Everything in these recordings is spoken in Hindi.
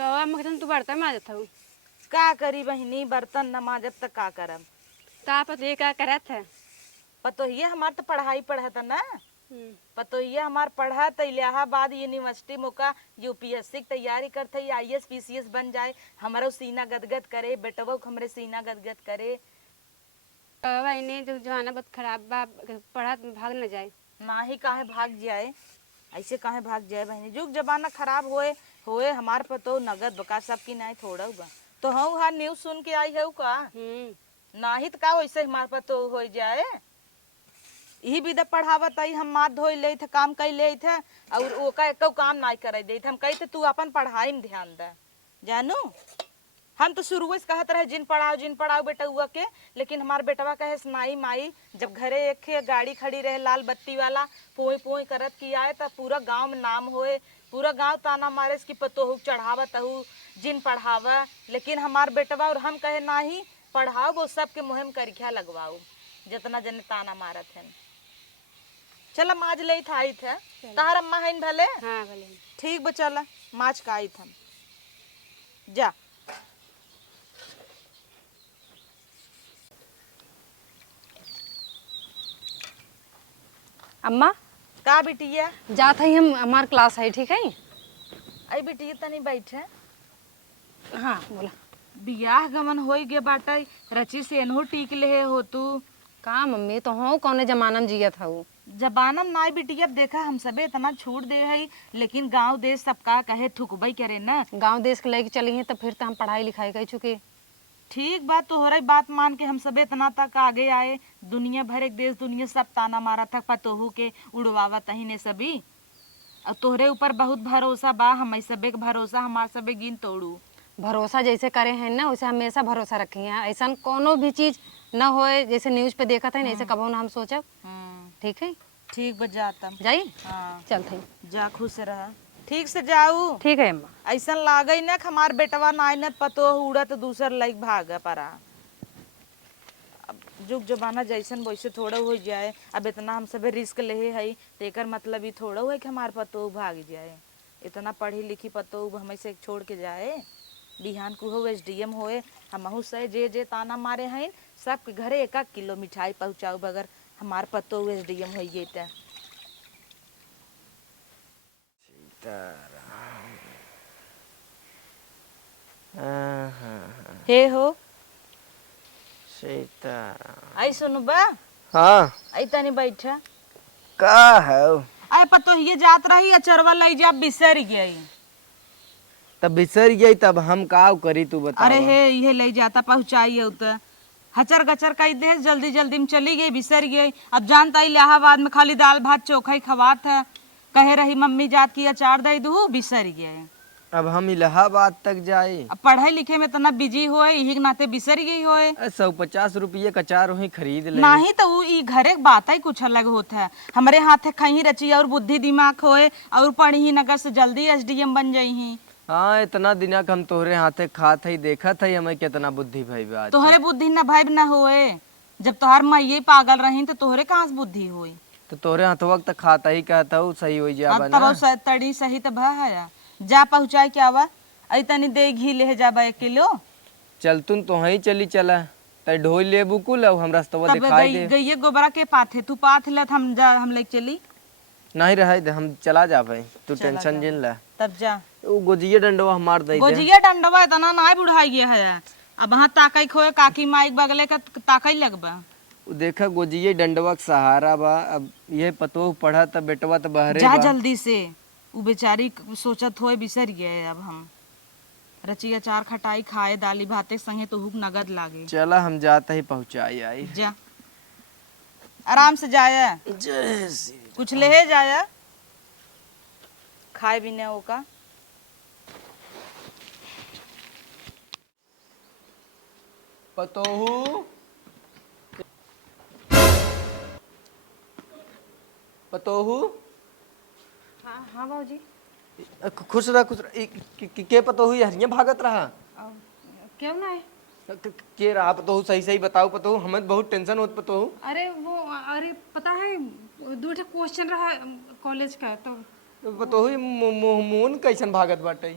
कवा मखन तू बर्तन माजत हूँ। का करी बहिनी, बर्तन न माजब तक का करब। ताप ये का करत है। पतोहिया हमार तो पढ़ाई पढ़त ना। पतोहिया हमार पढ़त इलाहाबाद यूनिवर्सिटी मोका यूपीएससी की तैयारी करते आईएएस पीसीएस बन जाए। हमारो सीना गदगद करे, बेटवा हमरे सीना गदगद करे। कवा इन्हें जो जमाना बहुत खराब बा, पढ़त भाग न जाए। ना ही काहे भाग जाए, ऐसे काहे भाग जाए बहनी। जुग जमाना खराब होए होए हमार पतो नगद बका सबकी नहीं थोड़ा बा। तो हूँ हाँ न्यूज सुन के आई है का ना ही तो का वैसे हमार पतो हो जाए। यही विदा पढ़ावत आई हम माथ धोई ले थे, काम कर ले थे और ओका एको काम नहीं करे दे थे। हम कही थे तू अपन पढ़ाई में ध्यान दे जानू। हम तो शुरू से कहत रहे जिन पढ़ाओ बेटा हुआ के, लेकिन हमार बेटवा कहे सुनाई माई जब घरे एक गाड़ी खड़ी रहे लाल बत्ती वाला पोई पोई करत की आए तब पूरा गांव में नाम होए, पूरा गांव ताना मारे कि पतोहू चढ़ावत हूँ जिन पढ़ावा। लेकिन हमार बेटवा और हम कहे ना ही पढ़ाओ वो सबके मुहिम करखिया लगवाओ जितना जने ताना मारत है। चला माज ले था आई थे तार अम्मा है भले। हाँ भले ठीक बा चला माज का आई था जा। अम्मा का बिटिया जात है हम हमार क्लास है ठीक है। आई बिटिया तनी बैठे। हाँ बोला बियाह गमन होई गे बाटे रची से एनहो टीक ले हो तू। का मम्मी तो हो कौने जमाना में जियत हूँ। जबानम नाई बिटिया देखा हम सबे इतना छूट दे है, लेकिन गांव देश सबका कहे थुकबई करे ना। गांव देश के लेके चली हैं तो फिर तो हम पढ़ाई लिखाई कर चुके। ठीक बात तोहरा बात मान के हम सबे इतना तक आगे आए। दुनिया भर एक देश दुनिया सब ताना मारा था पतोहू के उड़वावा तही ने सभी। और तोहरे ऊपर बहुत भरोसा बा, हम सबे के भरोसा हमार सबे गिन तोड़ू। भरोसा जैसे करे हैं ना वैसे हमेशा भरोसा रखे हैं। ऐसा कोनो भी चीज न होए जैसे न्यूज पे देखा था ना ऐसे कबो ना हम सोचब। ठीक है ठीक बा जाता जाई। हाँ चलते जा खुश रहा। ठीक से जाऊ। ठीक है अम्मा। ऐसा लागे ना हमार बेटवा नाइनत पतो उड़त दूसर लाइक भाग परा। अब जुग जमाना जैसन वैसे थोड़ा हो जाए। अब इतना हम सब रिस्क ले है तो एकर मतलब ये थोड़ा हो कि हमार पतो भाग जाए। इतना पढ़ी लिखी पतो हमें से छोड़ के जाए। बिहान को हो एसडीएम होए हमहू से जे ताना मारे हैं सब घरे एक किलो मिठाई पहुँचाऊ बगर हमार पतो एसडीएम हो गई तो। हे हो सीताराम। आई सुनु बा। हाँ आई तनी बैठा। का है आई पतो ये जात रही अचरवा लई जा बिसर गई। तब बिसर गई तब हम का करी तू बता। अरे हे ये ले जाता पहुंचाई तो हचर गचर कई दे जल्दी जल्दी में चली गई बिसर गई। अब जानता इलाहाबाद में खाली दाल भात चोखा ही खवात है। कहे रही मम्मी जात की अचार दे दू बिसर गए। अब हम इलाहाबाद तक जाए। अब पढ़ाई लिखे में इतना बिजी होए यही के नाते बिसर गई होए। 150 रुपये का चार वही खरीद ले। नहीं तो वो ई घरे के बात ही कुछ अलग होता है। हमारे हाथ कहीं रची और बुद्धि दिमाग होए और पढ़ी नगर से जल्दी एसडीएम बन जाई। हाँ इतना दिना हम तोहरे हाथे खात है देखा था हमें कितना बुद्धि भाई बात। तोहरे बुद्धि न भाई न होए। जब तोहार मैये पागल रही तो तोहरे कहाँ से बुद्धि होई। तो तोहरे हाथ वक्त खाता ही कहता हूँ सही हो जा अब तब तड़ी सही तो भया जा पहुँचाए क्या हुआ। आई तनी दे घी ले जाबा 1 किलो। चल तुम तो ही चली चला ते ढोल ले बुकुल अब हम रास्ता दिखाई दे। गई गोबरा के पाथे तू पाथ लत हम ले चली। नहीं रहे दे हम चला जा भाई तू टेंशन जिन ला। तब जा वो गोजिया डंडवा हमार दे। गोजिया डंडवा इतना ना बुढ़ाई गया है। अब वहाँ ताकई खोए काकी माइक बगले का ताकई लगबा। देखा गोजिए डंडवा के सहारा बा। अब ये पतो पढ़ा तब बेटवा तो बहरे जा बा। जल्दी से वो बेचारी सोचत होए बिसर गए। अब हम रची अचार खटाई खाए दाली भाते संगे तो हुक नगद लागे। चला हम जाते ही पहुंचाई आई। जा आराम से जाया जय श्री कुछ ले जाया खाए भी नहीं का। पतोहू पतोहू। हाँ हाँ बाबूजी। खुश रह के पतोहू हरिया भागत रहा। क्यों ना है। के रहा पतोहू सही सही बताओ पतोहू हमें बहुत टेंशन होत पतोहू। अरे वो अरे पता है दूसरा क्वेश्चन रहा कॉलेज का तो पतोहू मून कैसन भागत बाटे।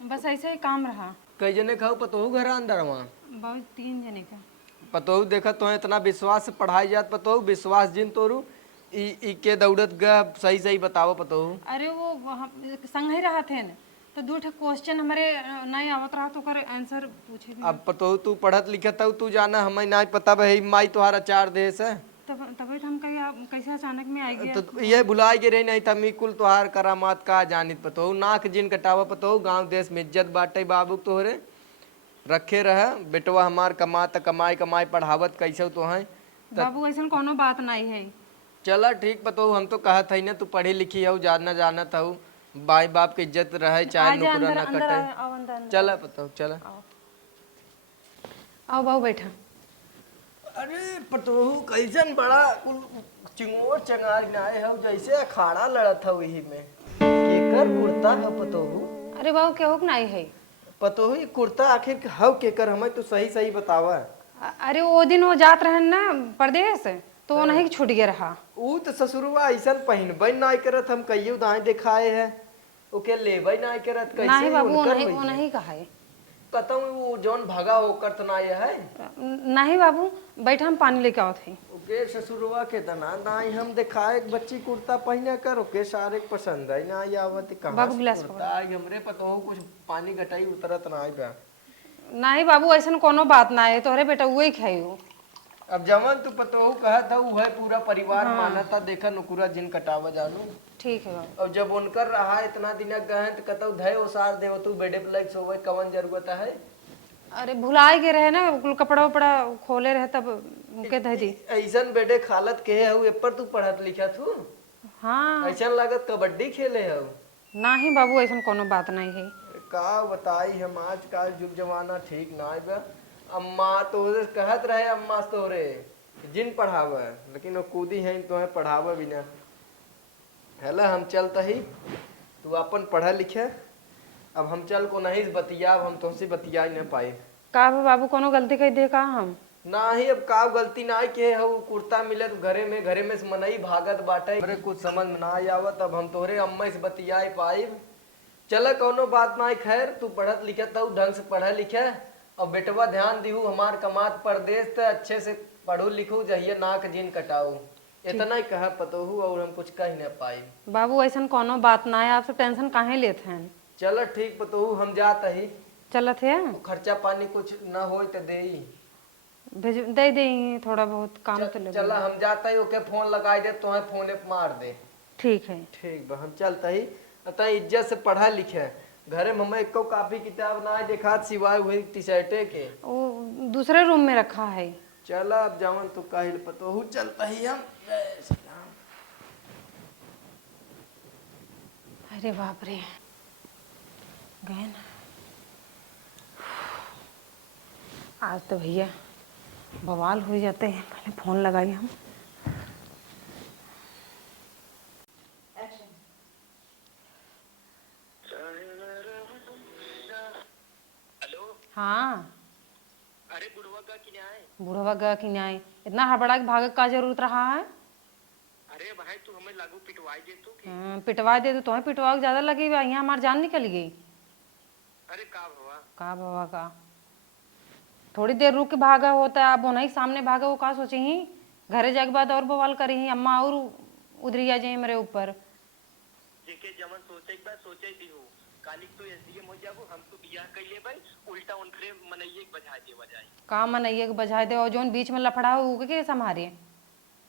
बस ऐसे ही काम रहा। कई जने खाओ पतोहू घर अंदर वहाँ बहुत 3 जने का। पतोहू देखा तो इतना विश्वास से पढ़ाई जात पतोहू विश्वास जिन तोरू ई के दौड़त ग सही सही बताओ पतोहू। अरे वो संग ही रहा थे न, तो 2 ठे क्वेश्चन हमारे नहीं आवत रहा तो कर आंसर पूछे भी। अब पतोहू तू पढ़त लिखत हऊ तू जाना हमें नहीं पता भाई माई तुम्हारा 4 देश है तभी तो हम कहीं कैसे अचानक में आ गया। तो ये भुलाई के रही नहीं था मी कुल तुहार करामात का जानित पतोहू नाक जिन कटावा पतोहू गांव देश में इज्जत बाटे बाबू तोहरे रखे रह बेटवा हमार कमात कमाई कमाई पढ़ावत कैसे तो है बाबू ऐसा कोनो बात नहीं है। चला ठीक पतोहू हम तो कहत है ना तू पढ़ी लिखी हऊ जानना जानत हऊ भाई बाप की इज्जत रहे चाहे आजा नुकरा अंदर न अंदर कटे आओ अंदर। चला पतोहू चला। आओ बाबू बैठा। अरे पतोहू कैसन बड़ा कुल चिंगोर चंगार नाए हऊ जैसे अखाड़ा लड़त हऊ यही में केकर कुर्ता है पतोहू। अरे बाबू केहू के नहीं है। पतोहू ये कुर्ता आखिर हऊ केकर हमें तू सही सही बतावा। अरे वो दिन वो जात रहन ना परदेश तो वो नहीं छूट गया रहा। ऊ तो ससुरवा ऐसा पहनबे नाई करत हम कहियो दाएं दिखाए है ओके लेबे नाई करत कैसे नहीं बाबू वो उनकर नहीं होई वो है? नहीं कहा है। पता वो जौन भगा होकर तो ना ये है नहीं बाबू बैठा हम पानी लेके आओ थे। ओके ससुरवा के तना नाई हम दिखाए बच्ची कुर्ता पहने कर ओके सारे पसंद है ना आवत कहां बाबू से गिलास कुर्ता आई हमरे पतोहू कुछ पानी घटाई उतरत ना आई बा। नहीं बाबू ऐसा कोनो बात ना है तोहरे बेटा वही खाई हो। अब जवन तू पतोहू कहत हऊ है पूरा परिवार मानता देखा नुकुरा जिन कटावा जानू। ठीक है बाबू। और जब उनकर रहा इतना दिन गए तो कतौ धय ओसार देव तू बेडे पे लग सोवे कवन जरूरत है। अरे भुलाए के रहे ना कुल कपड़ा उपड़ा खोले रहे तब उनके दे दी। ऐसन बेडे खालत के हऊ एपर तू पढ़त लिखत हूँ हाँ ऐसा लागत कबड्डी खेले हऊ। नहीं बाबू ऐसा कोनो बात नहीं है। का बताई हम आजकल युग जमाना ठीक ना है बा। अम्मा तोरे कहत रहे अम्मा तोरे जिन पढ़ावे लेकिन वो कूदी है तो पढ़ावे भी ना। हेला हम चलता ही तू अपन पढ़ा लिखे अब हम चल को नहीं बतियाब हम तुमसे बतिया ही न पाए। का बाबू कोनो गलती कर दे का हम ना ही अब का गलती ना के हो कुर्ता मिलत घरे में से मनई भागत बाटे अरे कुछ समझ में ना आवत अब हम तोरे अम्मा से बतिया पाई। चल कोनो बात ना खैर तू पढ़त लिखत हूँ ढंग से पढ़े लिखे और बेटवा ध्यान दिहू हमार कमात परदेश तो अच्छे से पढ़ू लिखू जहिए नाक जिन कटाऊ इतना ही कह पतोहू और हम कुछ कह न पाई। बाबू ऐसा कोनो बात ना है आपसे टेंशन काहे लेते हैं। चल ठीक पतोहू हम जात ही चलत है खर्चा पानी कुछ ना हो तो दे भेज दे दे थोड़ा बहुत काम तो ले। चल हम जाता ही ओके फोन लगाई दे तो फोन मार दे। ठीक है ठीक बा हम चलता ही अतः इज्जत से पढ़ा लिखे घरे में हमें एको कापी किताब ना देखा सिवाय वही टी शर्टे के वो दूसरे रूम में रखा है। चल अब जावन तो काहिल पतोहू चलता ही हम। अरे बाप रे गए ना आज तो भैया बवाल हो जाते हैं। पहले फोन लगाई हम। हाँ अरे बुढ़वा का कि न्याय बूढ़वा गा कि न्याय इतना हड़बड़ा के भागक का जरूरत रहा है। अरे भाई तू हमें लागू पिटवाई दे तू कि पिटवा दे तो तुम्हें पिटवा के ज्यादा लगी बा यहाँ हमारी जान निकल गई। अरे का भवा का बाबा का थोड़ी देर रुक के भागा होता है आप वो नहीं सामने भागा वो का सोचे ही घरे जाके बाद और बवाल करी ही अम्मा और उधरी आ जाए मेरे ऊपर। जेके जमन सोचे एक बार सोचे भी हो कालिक तो एसडीएम हो जाबो हम तो बियाह कर ले भाई उल्टा उनकरे मनइये के बजा दे बजाई का मनइये के बजाय दे और जोन बीच में लफड़ा हो के संभारे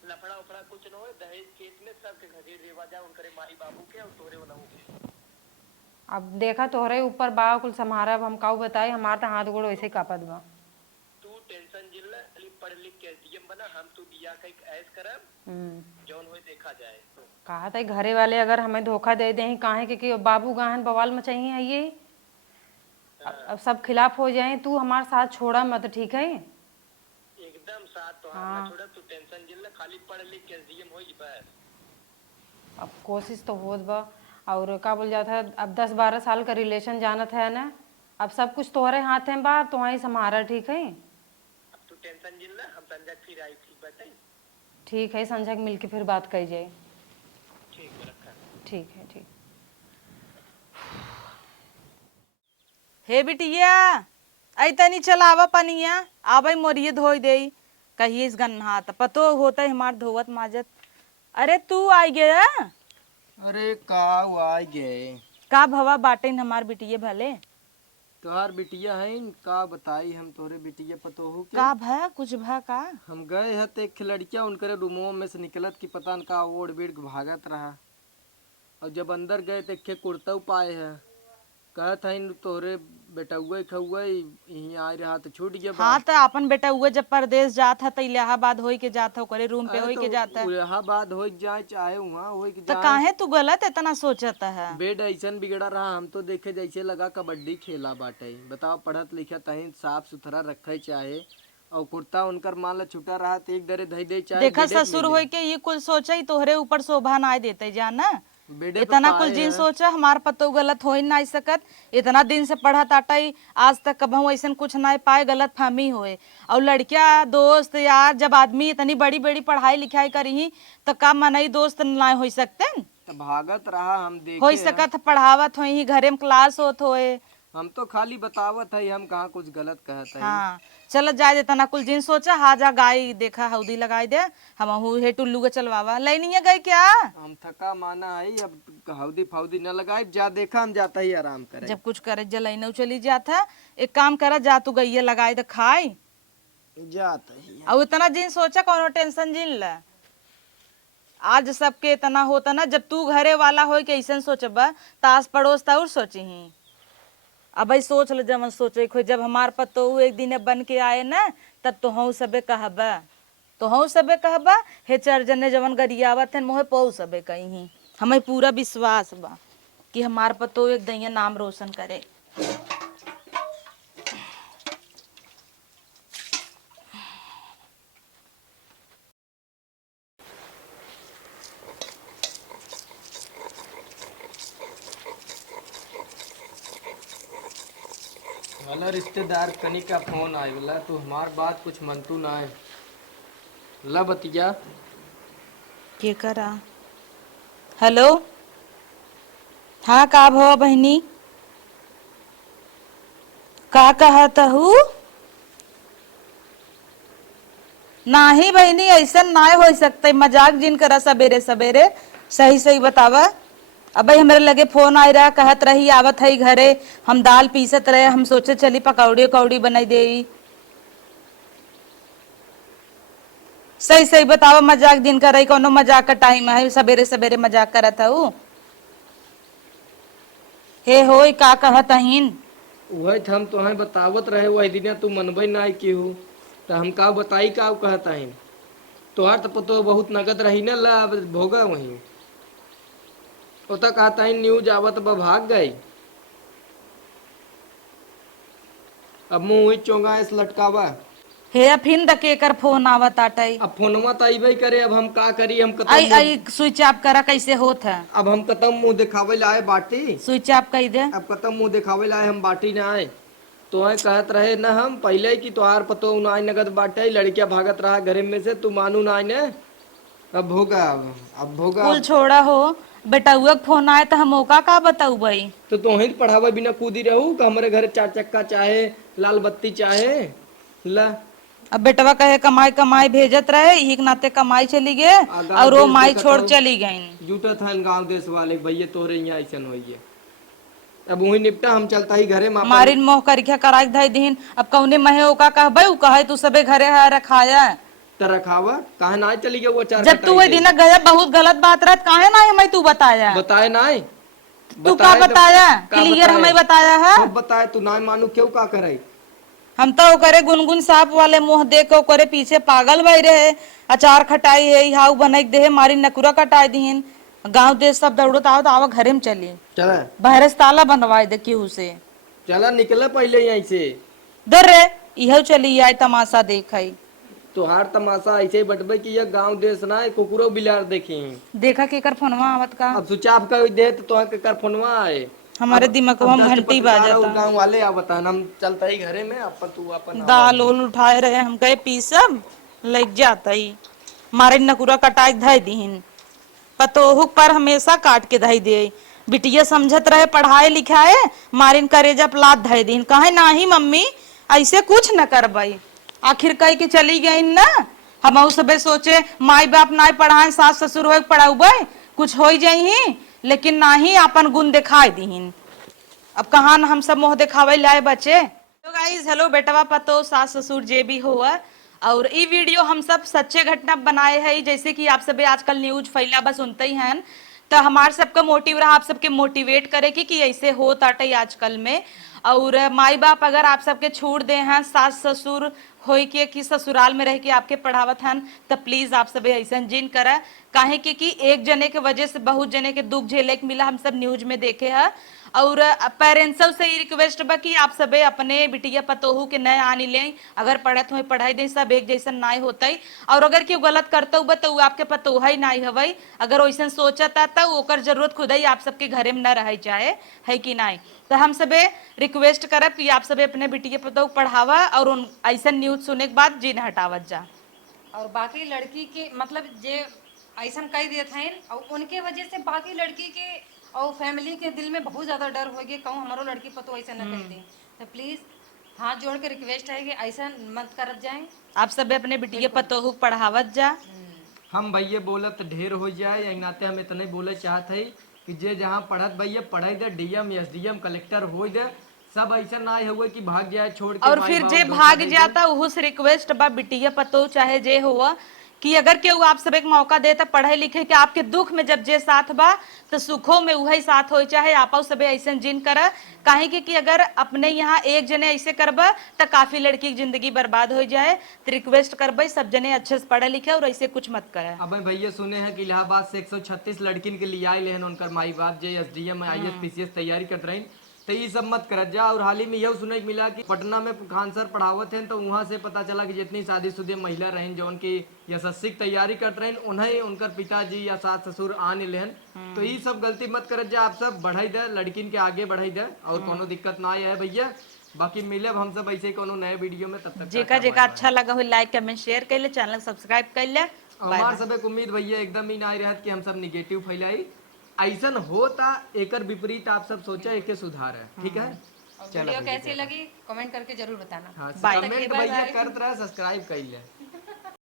लफड़ा उफड़ा कुछ न हो दहेज केस में सब के घसीट देवा जा उनकरे माई बाबू के और तोरे वना के। अब देखा तोहरे ऊपर बा कुल संभारा अब हम काऊ बताई हमारा तो हाथ गोड़ वैसे ही कापत बा। तू टेंशन जिल्ला खाली पढ़ लिख के एसडीएम बना हम तो बियाह का ऐस करब जौन होए देखा जाए। कहा था घरे वाले अगर हमें धोखा दे दें काहे कि बाबू गाहन बवाल में चाहिए है ये अब सब खिलाफ हो जाए तू हमारे साथ छोड़ा मत ठीक है। एकदम साथ तो हम छोड़ा तू टेंशन जिल्ला खाली पढ़ लिख के एसडीएम होई बस। अब कोशिश तो होत बा और का बोल जाता है अब 10-12 साल का रिलेशन जानत है ना अब सब कुछ तुम्हारे हाथ में बा तुम्हारी संभारा ठीक है। अब तू टेंशन जिल्ला हम संजय फिर आई ठीक बताई। ठीक है संजय मिल के फिर बात कही जाए। ठीक है रखा ठीक है ठीक। हे बिटिया आई तनी चलावा पनिया आबई मोरिये धोई दे कहिए इस गन्हा त पतो होता है हमार धोवत माजत। अरे तू आई गया अरे का आ गए का भवा बाटे न हमार बिटिये भले तोहार बिटिया है का बताई हम तोहरे बिटिया पतो हो का भा कुछ भा का हम गए है तो एक लड़किया उनके रूमों में से निकलत की पता न का ओढ़ बीड़ के भागत रहा और जब अंदर गए तो एक कुर्ता पाए है कहत है तोहरे बेटा हुए खउए यहीं आए रहा तो छूट गया हाँ तो अपन बेटा हुए जब परदेश जात है तो इलाहाबाद होई के जात हो करे रूम पे होई के जाता है इलाहाबाद हो जाए चाहे वहाँ हो तो काहे तू गलत इतना सोचता है। बेड ऐसा बिगड़ा रहा हम तो देखे जैसे लगा कबड्डी खेला बाटे बताओ पढ़त लिखत है साफ सुथरा रखे चाहे और कुर्ता उनकर मान ला छुटा रहा तो एक दरे धई दे चाहे देखा ससुर होई के ये कुल सोचा ही तोहरे ऊपर शोभा ना देते जाना बेडे इतना कुल जिन सोचा हमार पतो गलत हो ही ना सकत इतना दिन से पढ़ा ताटा ही आज तक कभी ऐसा कुछ ना पाए गलत फहमी होए और लड़किया दोस्त यार जब आदमी इतनी बड़ी बड़ी पढ़ाई लिखाई करी तो का मनई दोस्त ना हो सकते तो भागत रहा हम देखे हो सकत पढ़ावत हो ही घरे में क्लास होत होए हम तो खाली बतावत है हम कहाँ कुछ गलत कहत है हाँ चल जाए दे तना कुल जिन सोचा हाजा गाय देखा हौदी लगाई दे हम हे टुल्लू के चलवावा लेनिया गए क्या हम थका माना है अब हौदी फौदी न लगाए जा देखा हम जाता ही आराम करे जब कुछ करे जलैनऊ चली जाता एक काम करा जा तू गई लगाए दे खाए जाता ही और इतना जिन सोचा कोनो टेंशन जिन ला आज सबके इतना होता ना जब तू घरे वाला हो के ऐसा सोचबा तास पड़ोस और सोची ही अब भाई सोच लो जब सोचे खो जब हमार पतो एक दिन बन के आए ना तब तो हूँ सबे कहबा हे चरजने जवन गरियावत है मोहे पौ सबे कहीं हमें पूरा विश्वास बा कि हमार पतो एक दैया नाम रोशन करे। वाला रिश्तेदार कनी का फोन आए वाला तो हमार बात कुछ मनतू ना है ला बतिया के करा हेलो हाँ का भवा बहनी का कहत हूँ नाही बहनी ऐसा ना हो सकता मजाक जिन करा सवेरे सवेरे सही सही बतावा। अब हमारे लगे फोन आ रहा कहत रही आवत है घरे हम दाल पीसत रहे हम सोचे चली पकौड़ी उकौड़ी बनाई दे सही सही बतावा मजाक दिन कर रही कोनो मजाक का टाइम है सवेरे सवेरे मजाक करत हूँ हे हो का कहत हिन वही हम तुम्हें बतावत रहे वही दिन तू मनबे ना की हो तो हम का बताई का कहता है तोहार तो पतो बहुत नगद रही ना ला भोगा वही उता कहता है न्यूज आवत बा भाग गई अब मुँह वही चोंगा इस लटकावा हे फिन दके कर फोन आवत आटई अब फोनमा तो अबे करे अब हम का करी हम आई आई स्विच ऑफ करा कैसे होत है अब हम कतम मुंह दिखावे लाए बाटी स्विच ऑफ कर दे अब कतम मुंह दिखावे लाए हम बाटी ना आए तो है कहत रहे ना हम पहले की तोहार पतो ना आए नगद बाटे लड़किया भागत रहा घरे में से तू मानू ना आए ने अब भोगा अब भोगा कुल छोड़ा हो बेटा हुआ फोन आए तो हम मौका का बताऊ भाई तो तोहे पढ़ावा बिना कूदी रहू कि हमारे घर चार चक्का चाहे लाल बत्ती चाहे ला अब बेटवा कहे कमाई कमाई भेजत रहे यही के नाते कमाई चली गए और वो माई छोड़ चली गई जूटा था गांव देश वाले भैया तोरे यहाँ ऐसा होइए अब वही निपटा हम चलता ही घरे मारी मोह करिया कराई धाई दीन अब कौने महे ओका कहबे उ कहे तू सबे घरे है रखाया तो रखावा कहा ना चली गया वो चार जब तू दिन गया बहुत गलत बात रहत काहे ना हमें तू बताया बताए ना तू का बताया क्लियर हमें बताया है बताए तू ना मानू क्यों का करे हम तो करे गुनगुन साहब वाले मुंह देख के करे पीछे पागल भाई रहे अचार खटाई है हाउ बनाई दे मारी नकुरा कटाई दीन गांव देश सब दौड़त आओ तो आवा घरे में चली चला बहरस ताला बनवाए दे केहू से चला निकले पहले यहीं से दर रे इहो चली आई तमाशा देखाई तोहार तमाशा ऐसे बटबे कि ये गांव देश ना है कुकुरो बिलार देखी देखा के कर फोनवा आवत का अब स्विच ऑफ कर दे तो तोहा के कर फोनवा आए हमारे दिमाग में घंटी बाजता गांव वाले आ बता हम चलता ही घरे में अपन तू अपन दाल ओल उठाए रहे हम कहे पीसब लग जाता ही मारे नकुरा कटाई धाई दीन पतोहुक पर हमेशा काट के धाई दे बिटिया समझत रहे पढ़ाए लिखाए, मारिन करेजा प्लात धय दिन, कहे नाही मम्मी ऐसे कुछ न करबई। आखिर कह के चली गई ना, हम सबे सोचे माई बाप ना पढ़ाए, सास ससुर हो पढ़ाऊबे कुछ हो जाही, लेकिन नाही अपन गुण दिखाई दीहिन। अब कहाँ न हम सब मोह दिखावे लाए बच्चे। तो गाइस हेलो बेटवा पतो सास ससुर जे भी हुआ, और ये वीडियो हम सब सच्चे घटना बनाए हैं, जैसे कि आप सब आजकल न्यूज फैला बस सुनते ही हैं, तो हमारे सबका मोटिव रहा आप सबके मोटिवेट करे कि ऐसे हो ताटे आजकल में। और माई बाप अगर आप सबके छूट दे हैं, सास ससुर हो के कि ससुराल में रह के आपके पढ़ावत हैं, तो प्लीज आप सब ऐसा जिन करा, काहे कि एक जने के वजह से बहुत जने के दुख झेले के मिला, हम सब न्यूज में देखे हैं। और पेरेंट्स से ही रिक्वेस्ट बा कि आप सबे अपने बिटिया पतोहू के नए आने लें, अगर पढ़त हो पढ़ाई दें, सब एक जैसा ना होता ही। और अगर क्यों गलत करता हुआ तो आपके पतोहा ही ना हवई, अगर वैसा सोचता तो ओकर जरूरत खुद ही आप सबके घरे में न रह चाहे है कि नहीं। तो हम सबे रिक्वेस्ट करब कि आप सबे अपने बिटिया पतोहू पढ़ावा, और ऐसा न्यूज सुने के बाद जिन हटावत जा। और बाकी लड़की के मतलब जे ऐसा कह देते हैं, और उनके वजह से बाकी लड़की के और फैमिली के दिल में बहुत ज़्यादा डर हो गया, कहूँ हमारो लड़की पर तो ऐसा ना कर दें। तो प्लीज़ हाथ जोड़ के रिक्वेस्ट है कि ऐसा मत करत जाएं। आप सब अपने बिटिया पतोहू पढ़ावत जा। हम भैया बोलत ढेर हो जाए, यही नाते हम इतने बोले चाहते हैं कि जे जहाँ पढ़त भैया पढ़ाई दे, डीएम एसडीएम कलेक्टर हो दे, सब ऐसा ना हुए कि भाग जाए छोड़ के। और माई फिर बाप जे धोखा भाग दे दे। जाता उस रिक्वेस्ट बा बिटिया पतो चाहे जे हुआ कि अगर केहू आप सब एक मौका देता पढ़े लिखे के, आपके दुख में जब जे साथ बा तो सुखों में वही साथ हो, चाहे आप सब ऐसे जिन कर। काहे कि अगर अपने यहाँ एक जने ऐसे करबा तो काफी लड़की की जिंदगी बर्बाद हो जाए। तो रिक्वेस्ट करबे सब जने अच्छे से पढ़े लिखे और ऐसे कुछ मत करे। अब भैया सुने हैं कि इलाहाबाद से 136 लड़किन के लिए आए लेन उनकर माई बाप जे एसडीएम आईएएस पीसीएस तैयारी कर रही, तो ये सब मत कर जा। और हाल ही में यह सुने मिला कि पटना में खान सर पढ़ावत हैं, तो वहाँ से पता चला कि जितनी शादीशुदा महिला रहें जो उनकी एसएससी की तैयारी करते रहे, उन्हें उनकर पिताजी या सास ससुर आने लेन। तो ये सब गलती मत कर जा, आप सब बढ़ाई दे लड़किन के आगे बढ़ाई दे, और कोनो दिक्कत ना आए है भैया। बाकी मिले हम सब ऐसे कोनो नए वीडियो में, तब तक जेका जेका अच्छा लगा हो लाइक कमेंट शेयर कर ले, चैनल सब्सक्राइब कर ले। हमार सब एक उम्मीद भैया एकदम ही ना रहत कि हम सब निगेटिव फैलाई, ऐसा होता एकर विपरीत आप सब सोचा एक सुधार है। ठीक है, वीडियो कैसी लगी कमेंट करके जरूर बताना। हाँ, कमेंट भैया करत रहे, सब्सक्राइब कर ले।